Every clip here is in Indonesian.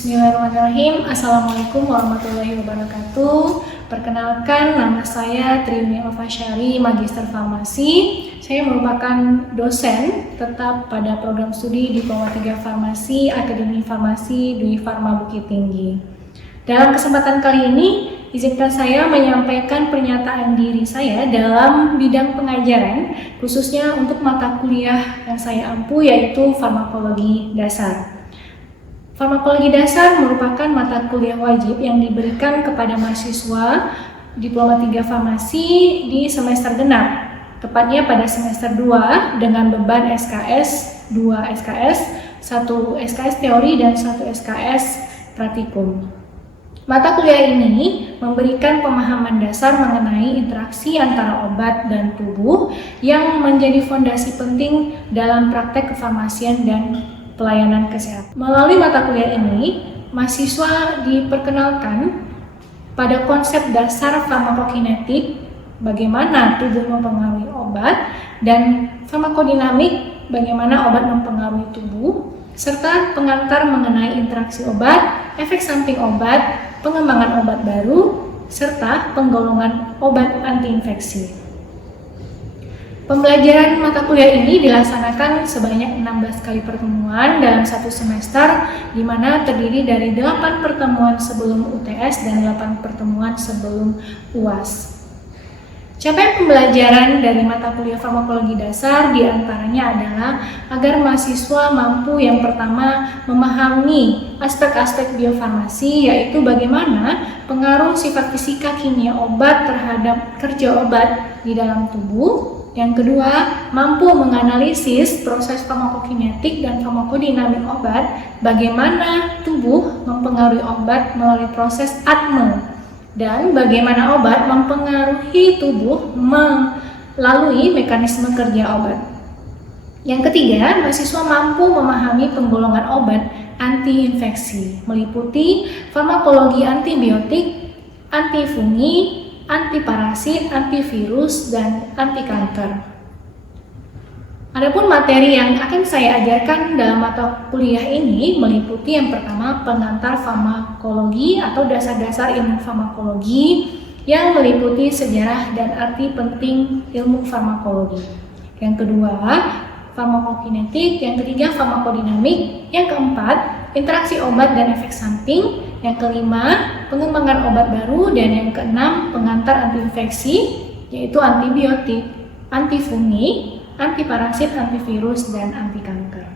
Bismillahirrahmanirrahim. Assalamualaikum warahmatullahi wabarakatuh. Perkenalkan, nama saya Triuni Alfasyari, Magister Farmasi. Saya merupakan dosen tetap pada program studi Diploma 3 Farmasi Akademi Farmasi Dwi Farma Bukit Tinggi. Dalam kesempatan kali ini, izinkan saya menyampaikan pernyataan diri saya dalam bidang pengajaran, khususnya untuk mata kuliah yang saya ampu, yaitu farmakologi dasar. Farmakologi dasar merupakan mata kuliah wajib yang diberikan kepada mahasiswa Diploma 3 Farmasi di semester genap, tepatnya pada semester 2 dengan beban SKS, 2 SKS, 1 SKS teori dan 1 SKS praktikum. Mata kuliah ini memberikan pemahaman dasar mengenai interaksi antara obat dan tubuh yang menjadi fondasi penting dalam praktek kefarmasian dan pelayanan kesehatan. Melalui mata kuliah ini, mahasiswa diperkenalkan pada konsep dasar farmakokinetik, bagaimana tubuh mempengaruhi obat, dan farmakodinamik, bagaimana obat mempengaruhi tubuh, serta pengantar mengenai interaksi obat, efek samping obat, pengembangan obat baru, serta penggolongan obat antiinfeksi. Pembelajaran mata kuliah ini dilaksanakan sebanyak 16 kali pertemuan dalam satu semester, di mana terdiri dari 8 pertemuan sebelum UTS dan 8 pertemuan sebelum UAS. Capaian pembelajaran dari mata kuliah farmakologi dasar diantaranya adalah agar mahasiswa mampu yang pertama memahami aspek-aspek biofarmasi, yaitu bagaimana pengaruh sifat fisika kimia obat terhadap kerja obat di dalam tubuh. Yang kedua, mampu menganalisis proses farmakokinetik dan farmakodinamik obat, bagaimana tubuh mempengaruhi obat melalui proses ATME, dan bagaimana obat mempengaruhi tubuh melalui mekanisme kerja obat. Yang ketiga, mahasiswa mampu memahami penggolongan obat anti-infeksi, meliputi farmakologi antibiotik, antifungi, antiparasit, antivirus, dan anti kanker. Adapun materi yang akan saya ajarkan dalam mata kuliah ini meliputi yang pertama pengantar farmakologi atau dasar-dasar ilmu farmakologi yang meliputi sejarah dan arti penting ilmu farmakologi. Yang kedua, farmakokinetik, yang ketiga farmakodinamik, yang keempat interaksi obat dan efek samping, yang kelima pengembangan obat baru, dan yang keenam pengantar antiinfeksi yaitu antibiotik, antifungi, antiparasit, antivirus, dan anti kanker.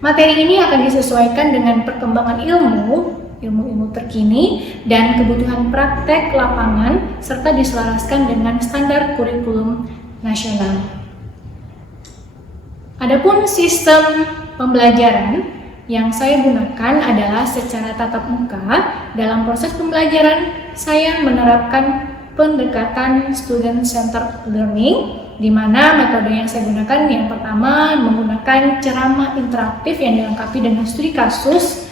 Materi ini akan disesuaikan dengan perkembangan ilmu terkini dan kebutuhan praktek lapangan serta diselaraskan dengan standar kurikulum nasional. Adapun sistem pembelajaran yang saya gunakan adalah secara tatap muka. Dalam proses pembelajaran, saya menerapkan pendekatan student-centered learning, di mana metode yang saya gunakan yang pertama menggunakan ceramah interaktif yang dilengkapi dengan studi kasus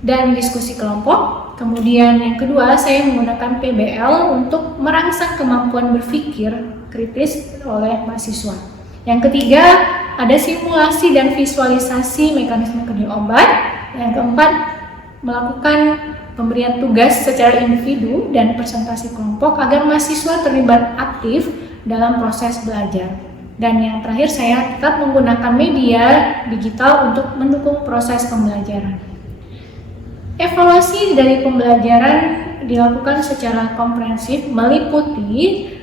dan diskusi kelompok. Kemudian yang kedua, saya menggunakan PBL untuk merangsang kemampuan berpikir kritis oleh mahasiswa. Yang ketiga, ada simulasi dan visualisasi mekanisme kerja obat. Yang keempat, melakukan pemberian tugas secara individu dan presentasi kelompok agar mahasiswa terlibat aktif dalam proses belajar. Dan yang terakhir, saya tetap menggunakan media digital untuk mendukung proses pembelajaran. Evaluasi dari pembelajaran dilakukan secara komprehensif, meliputi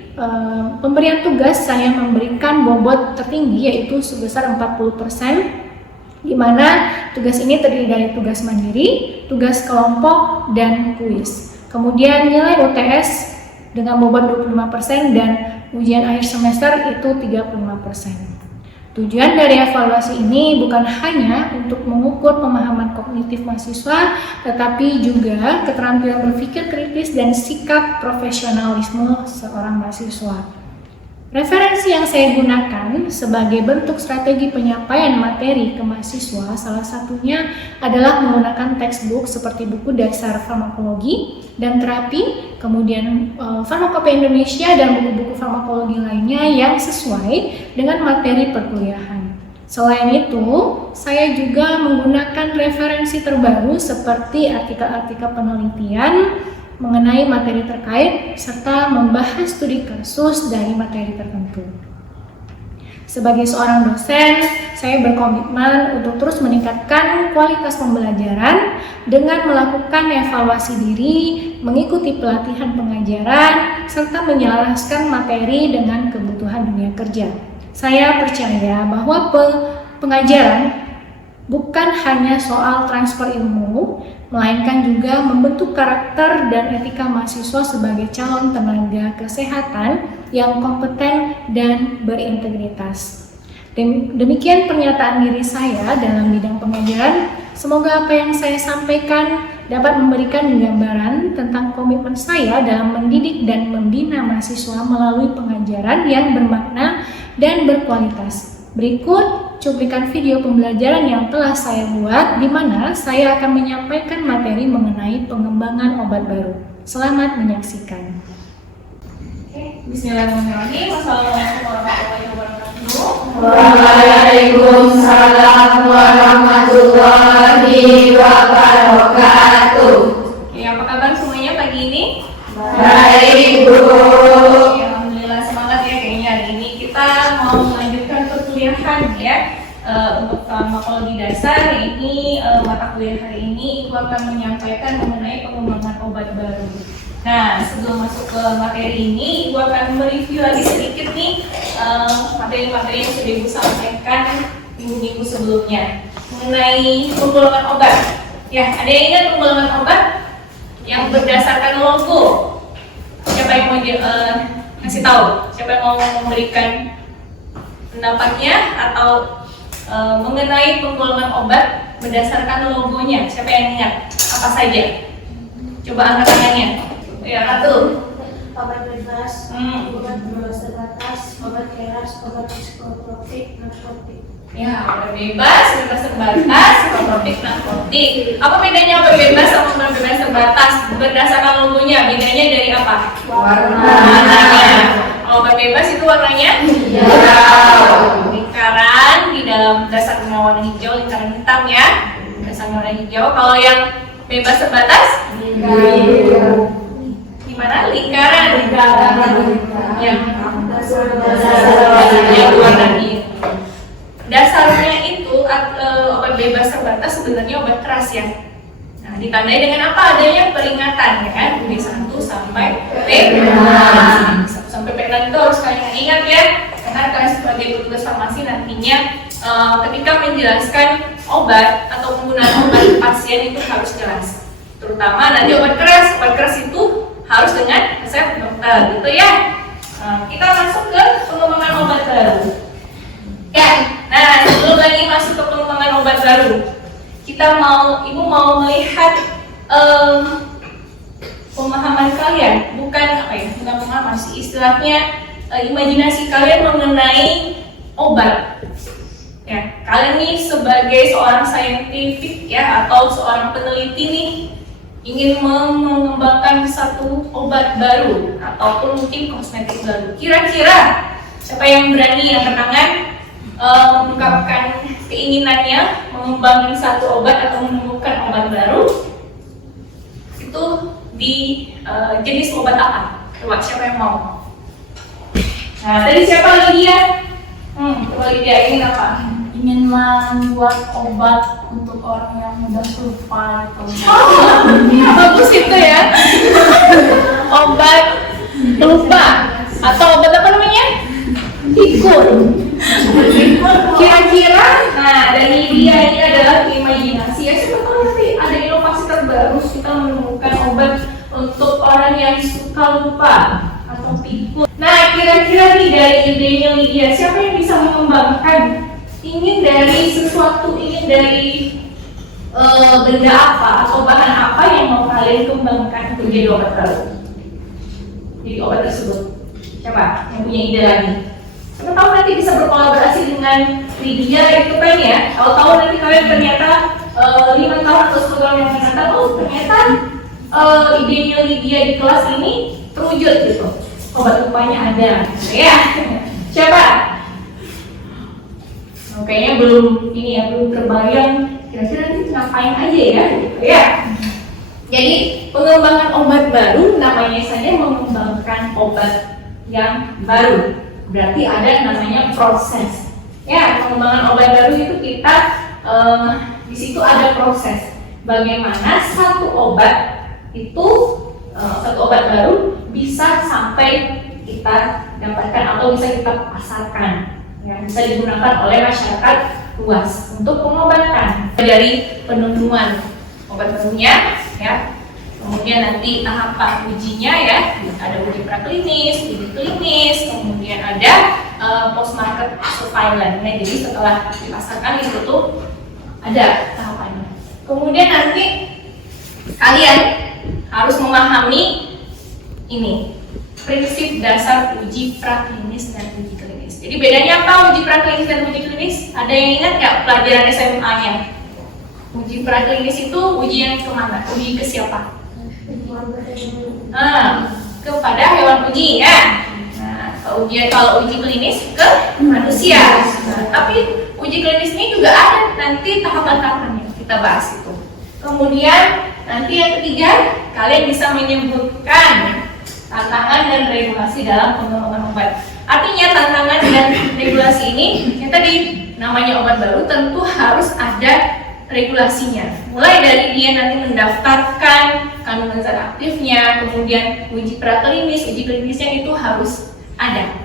pemberian tugas. Saya memberikan bobot tertinggi yaitu sebesar 40%, di mana tugas ini terdiri dari tugas mandiri, tugas kelompok, dan kuis. Kemudian nilai UTS dengan bobot 25% dan ujian akhir semester itu 35%. Tujuan dari evaluasi ini bukan hanya untuk mengukur pemahaman kognitif mahasiswa, tetapi juga keterampilan berpikir kritis dan sikap profesionalisme seorang mahasiswa. Referensi yang saya gunakan sebagai bentuk strategi penyampaian materi ke mahasiswa salah satunya adalah menggunakan textbook seperti buku dasar farmakologi dan terapi, kemudian Farmakopeia Indonesia dan buku-buku farmakologi lainnya yang sesuai dengan materi perkuliahan. Selain itu, saya juga menggunakan referensi terbaru seperti artikel-artikel penelitian mengenai materi terkait serta membahas studi kasus dari materi tertentu. Sebagai seorang dosen, saya berkomitmen untuk terus meningkatkan kualitas pembelajaran dengan melakukan evaluasi diri, mengikuti pelatihan pengajaran, serta menyelaraskan materi dengan kebutuhan dunia kerja. Saya percaya bahwa pengajaran bukan hanya soal transfer ilmu, melainkan juga membentuk karakter dan etika mahasiswa sebagai calon tenaga kesehatan yang kompeten dan berintegritas. Demikian pernyataan diri saya dalam bidang pengajaran. Semoga apa yang saya sampaikan dapat memberikan gambaran tentang komitmen saya dalam mendidik dan membina mahasiswa melalui pengajaran yang bermakna dan berkualitas. Berikut cuplikan video pembelajaran yang telah saya buat, di mana saya akan menyampaikan materi mengenai pengembangan obat baru. Selamat menyaksikan. Bismillahirrahmanirrahim. Wassalamualaikum warahmatullahi wabarakatuh. Waalaikumsalam warahmatullahi wabarakatuh. Apa kabar semuanya pagi ini? Baik, Bu. Alhamdulillah, semangat ya kayaknya hari ini. Kita mau melanjutkan perkuliahan ya. Untuk farmakologi dasar ini mata kuliah hari ini Ibu akan menyampaikan mengenai pengembangan obat baru. Nah, sebelum masuk ke materi ini, Ibu akan mereview lagi sedikit nih materi-materi yang sudah Ibu sampaikan minggu-minggu sebelumnya mengenai pengembangan obat. Ya, ada yang ingat pengembangan obat yang berdasarkan logo? Siapa yang mau kasih tahu? Siapa yang mau memberikan pendapatnya atau mengenai penggolongan obat berdasarkan logonya? Siapa yang ingat? Apa saja? Coba angkat tangannya. Ya, satu. Obat bebas, obat bebas terbatas, obat keras, obat psikotropik, narkotik. Ya, obat bebas terbatas, psikotropik, narkotik. Apa bedanya obat bebas sama obat bebas terbatas? Berdasarkan logonya, bedanya dari apa? Warnanya. Obat bebas itu warnanya hijau. Lingkaran di dalam dasarnya warna hijau, lingkaran hitam ya. Dasarnya warna hijau. Kalau yang bebas terbatas? Gimana? Lingkaran. Yang warna biru. Dasarnya itu obat bebas terbatas sebenarnya obat keras ya. Nah, ditandai dengan apa? Adanya peringatan ya kan? B1 sampai P6. 1 sampai P6 itu harus kalian ingat ya. Karena kalian sebagai petugas farmasi nantinya ketika menjelaskan obat atau penggunaan obat pasien itu harus jelas. Terutama nanti obat keras itu harus dengan resep dokter gitu ya. Kita masuk ke pengembangan obat baru. Ya, nah sebelum lagi masuk ke pengembangan obat baru, Ibu mau melihat pemahaman kalian, bukan pemahaman sih, istilahnya imajinasi kalian mengenai obat. Ya, kalian nih sebagai seorang saintifik ya atau seorang peneliti nih ingin mengembangkan satu obat baru ataupun mungkin kosmetik baru. Kira-kira siapa yang berani yang tangan mengungkapkan keinginannya mengembangkan satu obat atau menemukan obat baru itu di jenis obat apa? Coba siapa yang mau? Nah, tadi siapa Lydia? Coba Lydia ingin apa? Ingin membuat obat untuk orang yang mudah lupa atau Bagus itu ya. Obat lupa atau obat apa namanya? Pikun. Kira-kira, nah dari dia ini adalah imajinasi ya. Siapa tahu nanti ada inovasi terbaru kita menemukan obat untuk orang yang suka lupa atau pikun. Nah kira-kira nih dari idenya Lydia, siapa yang bisa mengembangkan? Ingin dari sesuatu, ingin dari benda apa atau bahan apa yang mau kalian kembangkan untuk jadi obat baru? Jadi obat tersebut. Coba yang punya ide lagi. Siapa tahu nanti bisa berkolaborasi dengan Lydia itu kan ya. Kalau tahu nanti kalian ternyata 5 tahun atau 10 tahun yang akan datang, ternyata idenya Lydia di kelas ini terwujud gitu. Obat rupanya ada. Ya. Siapa? Kayaknya belum ini ya, belum terbayang kira-kira nanti ngapain aja ya gitu ya. Jadi pengembangan obat baru namanya saja mengembangkan obat yang baru, berarti ada namanya proses. Ya, pengembangan obat baru itu kita di situ ada proses bagaimana satu obat itu satu obat baru bisa sampai kita dapatkan atau bisa kita pasarkan, yang bisa digunakan oleh masyarakat luas untuk pengobatan dari penemuan obat barunya, ya. Kemudian nanti tahapan ujinya ya, ada uji praklinis, uji klinis, kemudian ada post market surveillance. Nah, jadi setelah dipasarkan itu tuh ada tahapannya. Kemudian nanti kalian harus memahami ini prinsip dasar uji praklinis dan uji klinis. Jadi bedanya apa uji praklinis dan uji klinis? Ada yang ingat nggak pelajaran SMA-nya? Uji praklinis itu uji yang kemana? Uji ke siapa? Kepada hewan uji ya. Nah, kalau uji klinis ke manusia. Nah, tapi uji klinis ini juga ada nanti tahapan-tahapannya, kita bahas itu. Kemudian nanti yang ketiga, kalian bisa menyebutkan tantangan dan regulasi dalam pengembangan obat. Artinya tantangan dan regulasi ini yang tadi namanya obat baru tentu harus ada regulasinya. Mulai dari dia nanti mendaftarkan kandungan zat aktifnya, kemudian uji praklinis, uji klinisnya itu harus ada.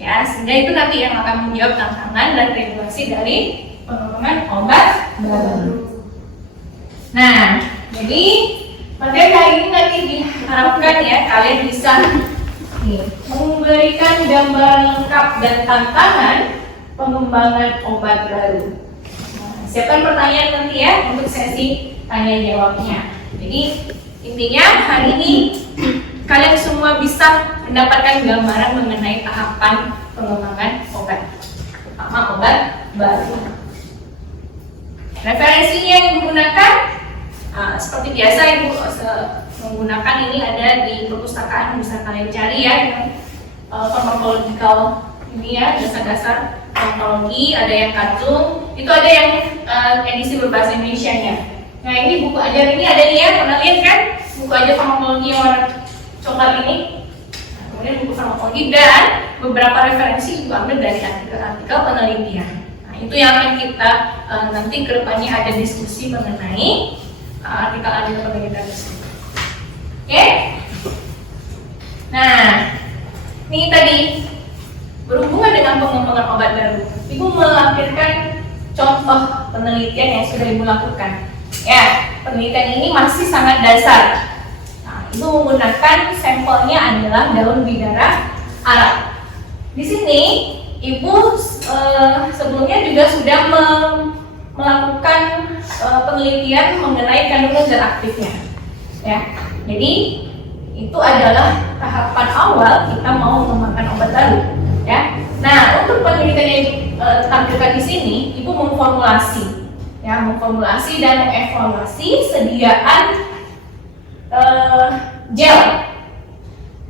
Ya, sehingga itu nanti yang akan menjawab tantangan dan regulasi dari pengembangan obat baru. Nah, jadi materi hari ini nanti diharapkan ya kalian bisa memberikan gambaran lengkap dan tantangan pengembangan obat baru. Nah, siapkan pertanyaan nanti ya untuk sesi tanya jawabnya. Jadi intinya hari ini kalian semua bisa mendapatkan gambaran mengenai tahapan pengembangan obat, terutama obat baru. Referensinya yang digunakan seperti biasa Ibu menggunakan ini ada di perpustakaan, bisa kalian cari ya yang pharmacological ini ya, dasar-dasar farmakologi, ada yang kartun, itu ada yang edisi berbahasa Indonesia-nya. Nah ini buku ajar ini ada nih ya, pernah lihat kan buku ajar farmakologi yang warna coklat ini. Nah, kemudian buku farmakologi dan beberapa referensi diambil dari artikel-artikel penelitian. Nah itu yang akan kita nanti kedepannya ada diskusi mengenai artikel-artikel penelitian tersebut. Oke? Nah, ini tadi berhubungan dengan pengembangan obat baru. Ibu melampirkan contoh penelitian yang sudah Ibu lakukan. Ya, penelitian ini masih sangat dasar. Nah, Ibu menggunakan sampelnya adalah daun bidara Arab. Di sini Ibu sebelumnya juga sudah melakukan penelitian mengenai kandungan zat aktifnya. Ya, jadi itu adalah tahapan awal kita mau mengembangkan obat baru. Ya, nah untuk penelitian yang ditampilkan di sini, Ibu memformulasi, ya, memformulasi dan mengevaluasi sediaan gel.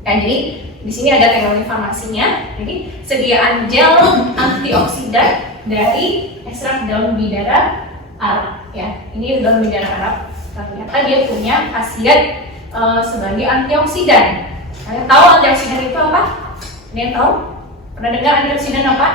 Dan jadi di sini ada teknologi farmasinya. Jadi sediaan gel antioksidan dari ekstrak daun bidara Arab. Ya, ini daun bidara Arab. Ternyata dia punya khasiat sebagai antioksidan. Kalian tahu antioksidan itu apa? Kalian tahu? Pernah dengar antioksidan apa?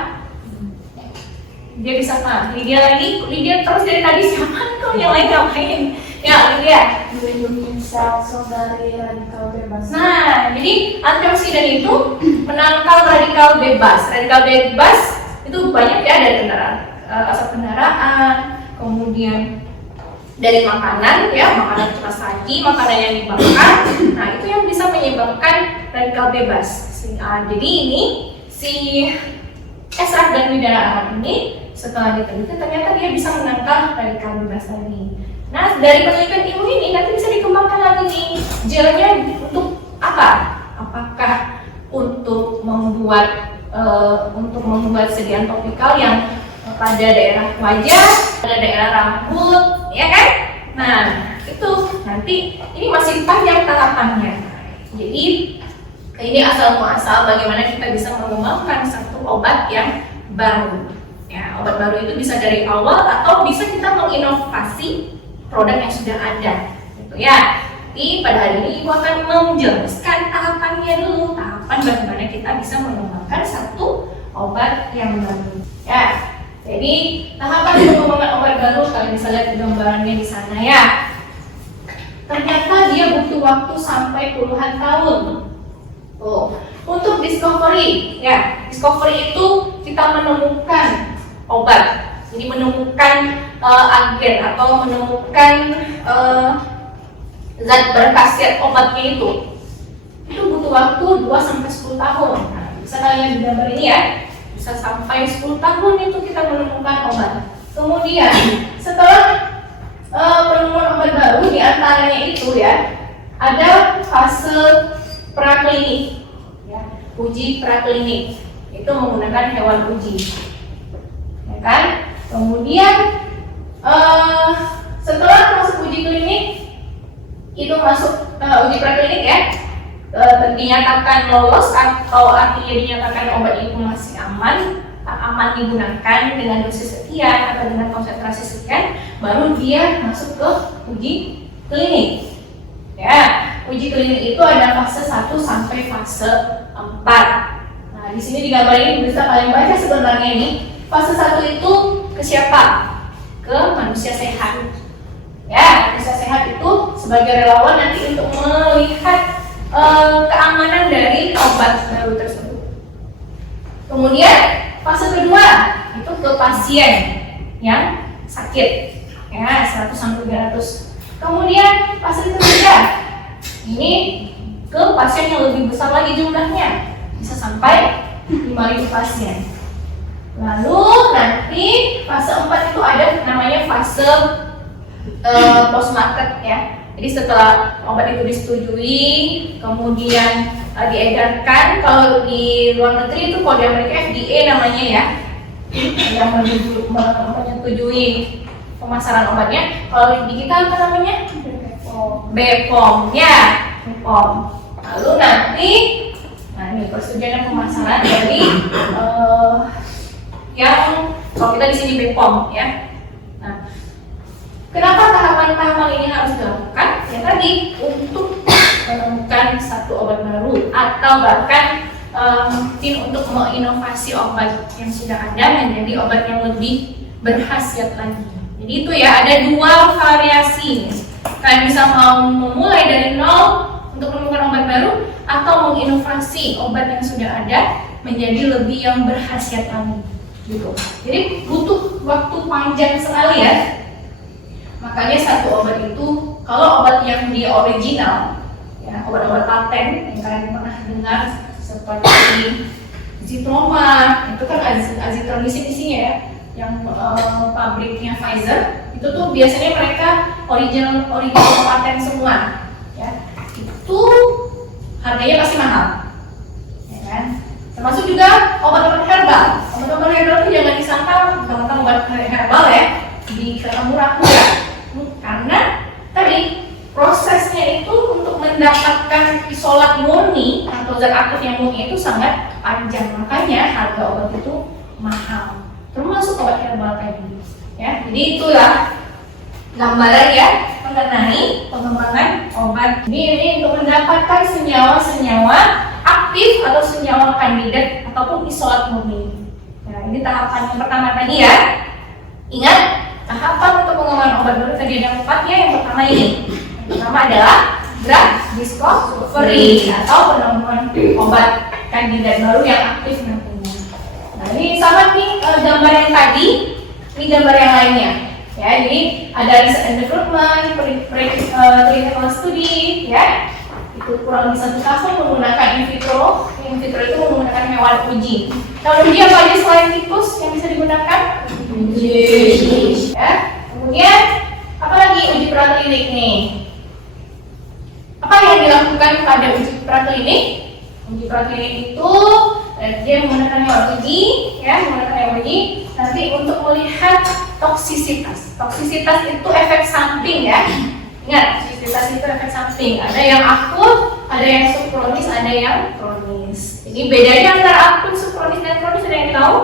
Dia bisa apa? Lydia lagi? Lydia terus dari tadi siapa? Kau yang lain ngapain? Ya, Lydia. Melindungi sel-sel dari radikal bebas. Nah, jadi antioksidan itu menangkal radikal bebas. Radikal bebas itu banyak ya, dari kendaraan, asap kendaraan, kemudian dari makanan ya, makanan cepat saji, makanan yang dibakar. Nah, itu yang bisa menyebabkan radikal bebas. Jadi ini si ekstrak daun bidara Arab ini setelah diteliti ternyata dia bisa menangkal radikal bebas tadi. Nah, dari penelitian ilmu ini nanti bisa dikembangkan lagi nih gelnya untuk apa? Apakah untuk membuat sediaan topikal yang pada daerah wajah, pada daerah rambut, ya kan? Nah, itu nanti ini masih panjang tahapannya. Jadi ini asal muasal bagaimana kita bisa mengembangkan satu obat yang baru. Ya, obat baru itu bisa dari awal atau bisa kita menginovasi produk yang sudah ada, gitu ya. Tapi pada hari ini Ibu akan menjelaskan tahapannya dulu, tahapan bagaimana kita bisa mengembangkan satu obat yang baru. Ya, jadi tahapan pengembangan obat baru kalian bisa lihat gambarannya di sana ya. Ternyata dia butuh waktu sampai puluhan tahun. Tuh, untuk discovery, ya, discovery itu kita menemukan obat, jadi menemukan agen atau menemukan zat berkhasiat obatnya itu butuh waktu 2-10 tahun. Nah, bisa kalian gambar ini ya, bisa sampai 10 tahun itu kita menemukan obat. Kemudian setelah penemuan obat baru, di antaranya itu ya ada fase praklinik, ya, uji praklinik itu menggunakan hewan uji, ya kan? Kemudian setelah masuk uji klinik itu masuk uji praklinik ya, dinyatakan lolos atau artinya dinyatakan obat itu masih aman digunakan dengan dosis sekian atau dengan konsentrasi sekian, baru dia masuk ke uji klinik. Ya, uji klinik itu ada fase 1 sampai fase 4. Nah, di sini digambarin bisa kalian baca sebenarnya ini. Fase 1 itu ke siapa? Ke manusia sehat. Ya, manusia sehat itu sebagai relawan nanti untuk melihat keamanan dari obat baru tersebut. Kemudian fase kedua itu ke pasien yang sakit, ya 100-300. Kemudian fase ketiga ini ke pasien yang lebih besar lagi jumlahnya, bisa sampai 5.000 pasien. Lalu nanti fase 4 itu ada namanya fase post market ya. Jadi setelah obat itu disetujui, kemudian diedarkan, kalau di luar negeri itu kalau di Amerika FDA namanya ya, yang menyetujui pemasaran obatnya. Kalau di kita apa namanya? BPOM ya, BPOM. Lalu nanti, nah ini persetujuan pemasaran dari yang kalau kita di sini BPOM ya. Nah, kenapa tahapan-tahapan ini harus dilakukan? Ya tadi untuk menemukan satu obat baru atau bahkan mungkin untuk menginovasi obat yang sudah ada menjadi obat yang lebih berkhasiat lagi. Jadi itu ya, ada 2 variasi. Kalian bisa mau memulai dari nol untuk menemukan obat baru atau menginovasi obat yang sudah ada menjadi lebih yang berkhasiat lagi. Gitu. Jadi butuh waktu panjang sekali ya. Makanya satu obat itu, kalau obat yang dia original, ya obat-obat paten yang kalian pernah dengar seperti Zitroma, itu kan azitromycin isinya ya, yang pabriknya Pfizer, itu tuh biasanya mereka original paten semua, ya. Itu harganya pasti mahal, ya kan? Termasuk juga obat-obat herbal. Obat-obat herbal itu jangan disangka tentang obat herbal ya dikira murah-murah, karena tadi prosesnya itu untuk mendapatkan isolat murni atau zat aktif yang murni itu sangat panjang, makanya harga obat itu mahal, termasuk obat herbal tadi. Ya, jadi itulah gambaran ya mengenai pengembangan obat. Ini untuk mendapatkan senyawa-senyawa aktif atau senyawa kandidat ataupun isolat murni. Nah, ini tahapan yang pertama tadi ya. Ingat, tahapan untuk pengembangan obat baru tadi ada 4 ya. Yang pertama ini. Yang pertama adalah drug discovery atau penemuan obat kandidat baru yang aktif nantinya. Nah, ini sama nih gambar yang tadi, ini gambar yang lainnya. Ya, jadi ada research and development, clinical study, ya. Itu kurang lebih 1 tahun menggunakan in vitro. In vitro itu menggunakan hewan uji. Nah, uji apa aja selain tikus yang bisa digunakan? Uji. Ya. Kemudian apa lagi uji praklinik nih? Apa yang dilakukan pada uji praklinik? Uji praklinik itu dia menggunakan hewan uji, ya, menggunakan hewan uji nanti untuk melihat toksisitas. Toksisitas itu efek samping ya. Ingat, toksisitas itu efek samping. Ada yang akut, ada yang subkronis, ada yang kronis. Jadi bedanya antara akut, subkronis dan kronis ada yang tahu?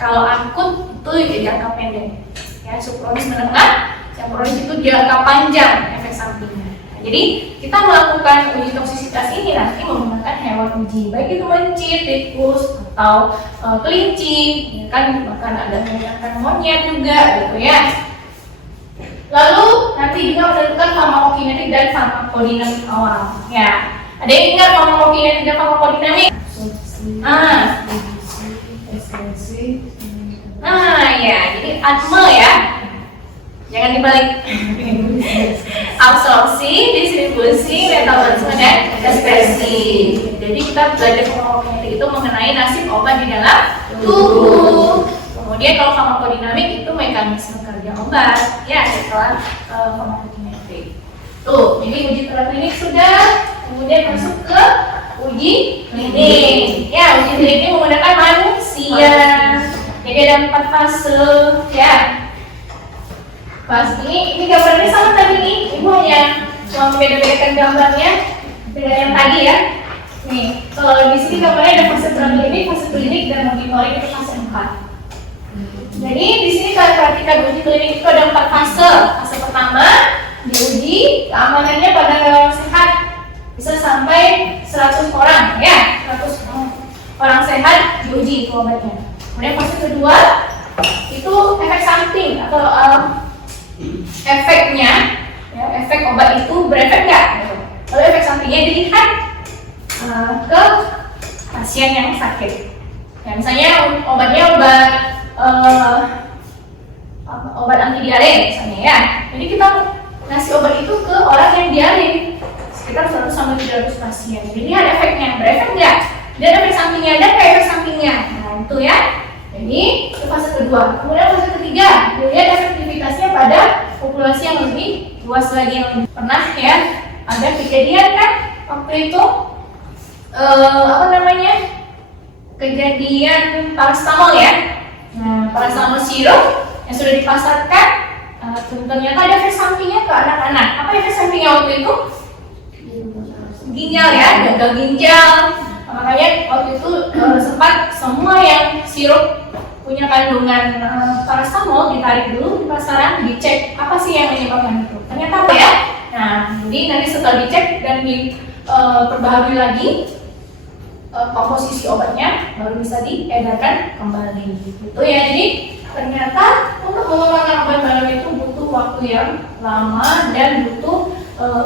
Kalau akut itu jangka pendek, ya subkronis menengah, yang kronis itu jangka panjang efek sampingnya. Nah, jadi kita melakukan uji toksisitas ini nanti menggunakan hewan uji, baik itu mencit, tikus, atau kelinci, ya kan, bahkan ada menggunakan monyet juga, gitu ya. Lalu nanti juga menentukan farmakokinetik dan farmakodinamik awal. Ya, ada yang ingat farmakokinetik dan farmakodinamik? Ya, jadi ADME ya. Jangan dibalik. Absorpsi, distribusi, metabolisme, dan ekspresi. Jadi kita belajar farmakokinetik itu mengenai nasib obat di dalam tubuh. Kemudian kalau farmakodinamik itu mekanisme kerja obat, ya setelah farmakokinetik. Tuh, jadi uji praklinik sudah, kemudian masuk ke uji klinik. Ya, uji klinik menggunakan manusia. Jadi ada 4 fase, ya. Fase ini gambarnya sama tadi nih, ibu hanya cuma membeda-bedakan gambarnya dengan yang tadi ya. Nih, kalau di sini gambarnya ada fase praklinik, dan monitoring itu fase 4. Jadi di sini kalian perhatikan uji klinik itu ada 4 fase. Fase pertama diuji keamanannya pada orang sehat, bisa sampai 100 orang ya, 100 orang sehat diuji itu obatnya. Kemudian fase kedua itu efek samping atau efeknya, ya, efek obat itu berefek nggak? Lalu efek sampingnya dilihat ke pasien yang sakit. Ya, misalnya obatnya obat anti diare misalnya ya. Jadi kita ngasih obat itu ke orang yang diare sekitar 100 sampai 300 pasien. Jadi lihat efeknya, berefek nggak? Dan efek sampingnya ada nggak efek sampingnya? Nah itu ya. Jadi itu fase kedua. Kemudian fase ketiga, dilihat efektivitasnya pada populasi yang lebih luas lagi, yang lebih pernah ya ada kejadian kan waktu itu kejadian paracetamol ya. Nah, paracetamol sirup yang sudah dipasarkan ternyata ada efek sampingnya ke anak-anak. Apa efek sampingnya waktu itu? Ginjal ya, gagal ginjal. Makanya waktu itu sempat semua yang sirup punya kandungan paracetamol ditarik dulu di pasaran, dicek apa sih yang menyebabkan itu. Ternyata apa ya? Nah, jadi nanti setelah dicek dan diperbaharui lagi komposisi obatnya baru bisa diedarkan kembali. Gitu ya. Jadi ternyata untuk mengembangkan obat baru itu butuh waktu yang lama dan butuh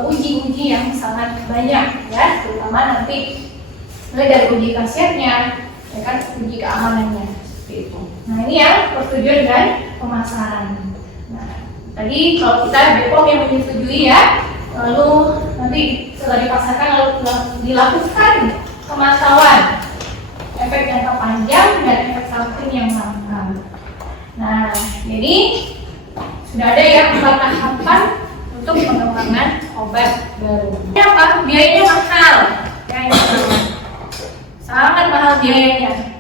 uji-uji yang sangat banyak ya, terutama nanti mulai dari uji khasiatnya, ya kan, uji keamanannya seperti itu. Nah ini yang persetujuan dan pemasaran. Nah tadi kalau kita BPOM yang menyetujui ya, lalu nanti setelah dipasarkan lalu dilakukan pemantauan efek jangka panjang dan efek samping yang langka. Nah jadi sudah ada ya 4 tahapan untuk pengembangan obat baru. Apa? Biayanya mahal. Ya, sangat mahal biayanya.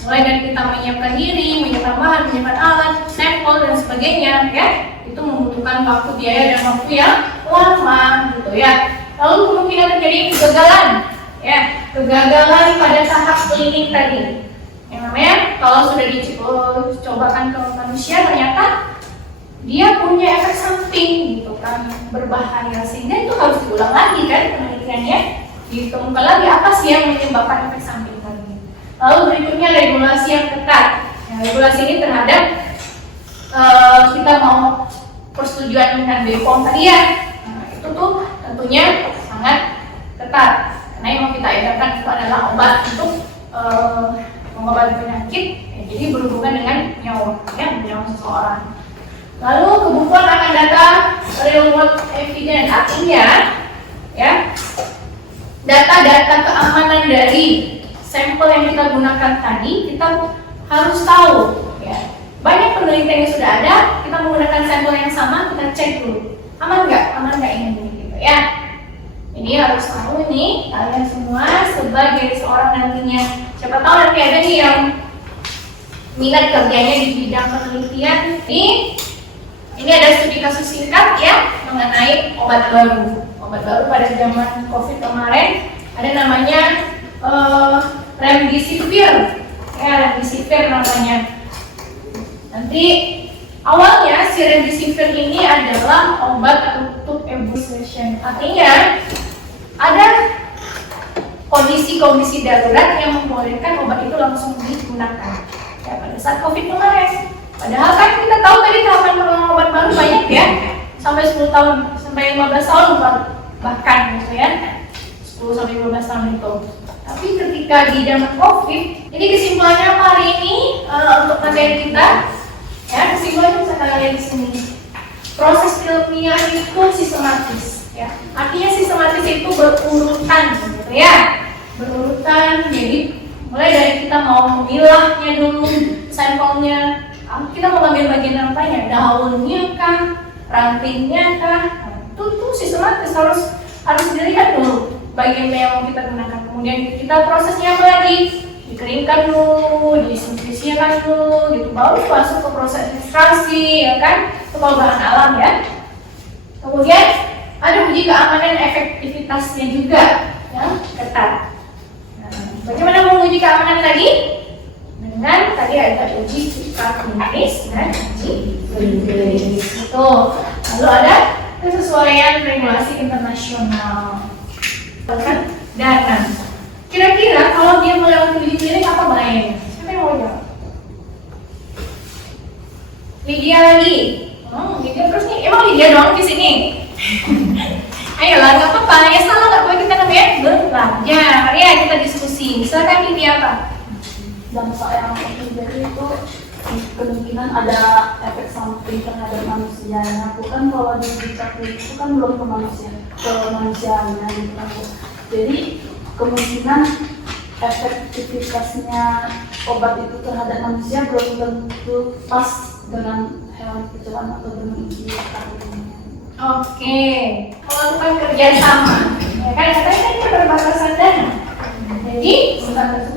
Mulai dari kita menyiapkan diri, menyiapkan bahan, menyiapkan alat, sampel dan sebagainya, ya. Itu membutuhkan waktu, biaya dan waktu yang lama, gitu ya. Lalu kemungkinan terjadi kegagalan, ya, kegagalan pada tahap klinik tadi. Yang namanya kalau sudah dicobakan ke manusia ternyata dia punya efek samping, gitu kan, berbahaya, sehingga itu harus diulang lagi kan penelitiannya, ditemukan lagi apa sih yang menyebabkan efek samping tadi. Lalu berikutnya regulasi yang ketat. Nah, regulasi ini terhadap kita mau persetujuan dengan BPOM tadi ya. Nah, itu tuh tentunya sangat ketat karena yang mau kita edarkan itu adalah obat untuk mengobati penyakit, ya, jadi berhubungan dengan nyawa, ya, nyawa seseorang. Lalu kebutuhan akan data real world evidence, artinya ya data-data keamanan dari sampel yang kita gunakan tadi kita harus tahu ya. Banyak penelitian yang sudah ada, kita menggunakan sampel yang sama, kita cek dulu aman nggak ini gitu ya. Jadi harus tahu nih kalian semua sebagai seorang nantinya, siapa tahu nanti ada nih yang minat kerjanya di bidang penelitian. Ini ada studi kasus singkat ya mengenai obat baru pada zaman COVID kemarin, ada namanya remdesivir, ya remdesivir namanya. Nanti awalnya si remdesivir ini adalah obat untuk embolization. Artinya ada kondisi-kondisi darurat yang membolehkan obat itu langsung digunakan. Ya, pada saat COVID kemarin. Padahal kan kita tahu tadi tahapan pengembangan obat baru banyak ya, sampai 10 tahun, sampai 15 tahun bahkan gitu ya, 10 sampai 15 tahun itu. Tapi ketika di zaman COVID, ini kesimpulannya apa hari ini untuk materi kita? Ya, kesimpulannya bisa kalian lihat di sini. Proses ilmiah itu sistematis. Ya, artinya sistematis itu berurutan, gitu ya, berurutan. Jadi mulai dari kita mau memilahnya dulu sampelnya, kita mau ambil bagian apanya, daunnya kah, rantingnya kah, itu sistematis harus dilihat dulu bagian yang mau kita gunakan. Kemudian kita prosesnya apa lagi? Dikeringkan dulu, disinfeksikan dulu, gitu, baru masuk ke proses ekstraksi, ya kan? Itu kalau bahan alam ya. Kemudian ada uji keamanan efektivitasnya juga, ya, ketat. Nah, bagaimana menguji keamanan tadi? Dengan tadi ada uji klinis dan uji klinis. Itu. Lalu ada kesesuaian regulasi internasional. Kan dana. Kira-kira kalau dia melewati uji klinik apa bahayanya? Siapa yang mau jawab? Lydia lagi. Lydia terus nih. Emang Lydia doang di sini? Ayolah, nggak apa-apa. Ya salah nggak boleh kita namanya belajar. Ya kita diskusi. Silakan Lydia apa? Dampak yang terjadi itu kemungkinan ada efek samping terhadap manusianya. Bukan kalau di klinik itu kan belum ke manusianya gitu kan. Jadi kemungkinan efektivitasnya obat itu terhadap manusia belum tentu pas dengan hewan kecelakaan atau dengan uji klinik. Oke, melakukan kerjasama. Ya kan, katanya ini berbatasan dana. Jadi,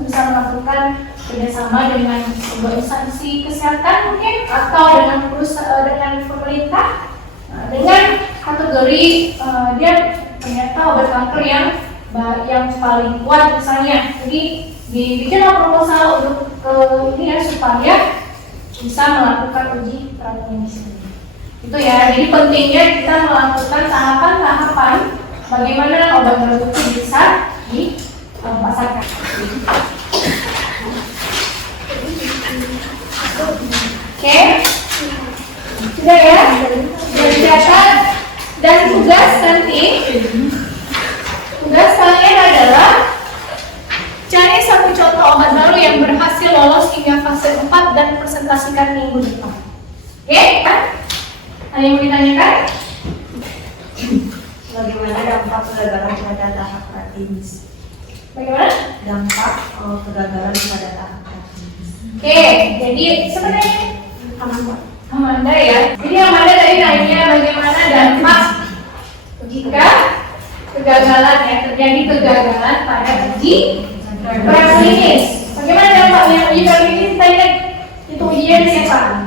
bisa melakukan kerjasama dengan sebuah instansi kesehatan mungkin, atau dengan perusahaan, dengan pemerintah, dengan kategori dia ternyata obat kanker yang paling kuat misalnya. Jadi dibikinlah proposal untuk ini ya, supaya bisa melakukan uji klinis. Itu ya, jadi pentingnya kita melakukan tahapan-tahapan bagaimana obat baru itu bisa dipasarkan. Oke, sudah ya, sudah dicatat. Dan tugas nanti, tugas kalian adalah cari satu contoh obat baru yang berhasil lolos hingga fase 4 dan presentasikan minggu depan. Oke, kan? Ada yang mau ditanyakan? Bagaimana dampak kegagalan pada tahap praktis? Bagaimana? Dampak kegagalan pada tahap praktis. Oke, jadi sebenarnya Amanda ya. Jadi Amanda tadi nanya bagaimana dampak jika kegagalan ya, terjadi kegagalan pada uji praklinis. Bagaimana dampaknya uji praklinis tadi? Itu ujian siapa?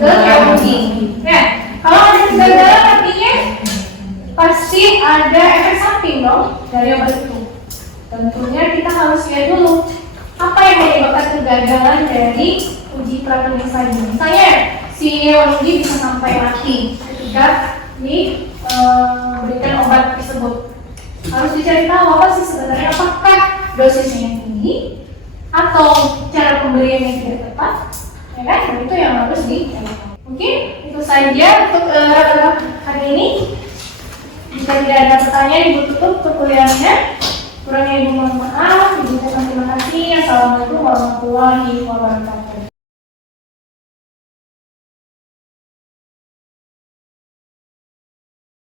Yang uji. Nah, kalau ada kegagalan artinya pasti ada efek samping dong dari obat itu. Tentunya kita harus lihat dulu apa yang menyebabkan kegagalan dari uji praklinis tadi. Misalnya si hewan uji bisa sampai mati ketika diberikan obat tersebut. Harus dicari tahu apa sih sebenarnya, apakah dosisnya yang tinggi atau cara pemberiannya tidak tepat, ya kan? Dan itu yang harus dicari tahu. Mungkin itu saja untuk hari ini. Jika tidak ada pertanyaan, Ibu tutup perkuliahannya. Kurangnya Ibu mohon maaf. Ibu ucapkan terima kasih. Assalamualaikum warahmatullahi wabarakatuh.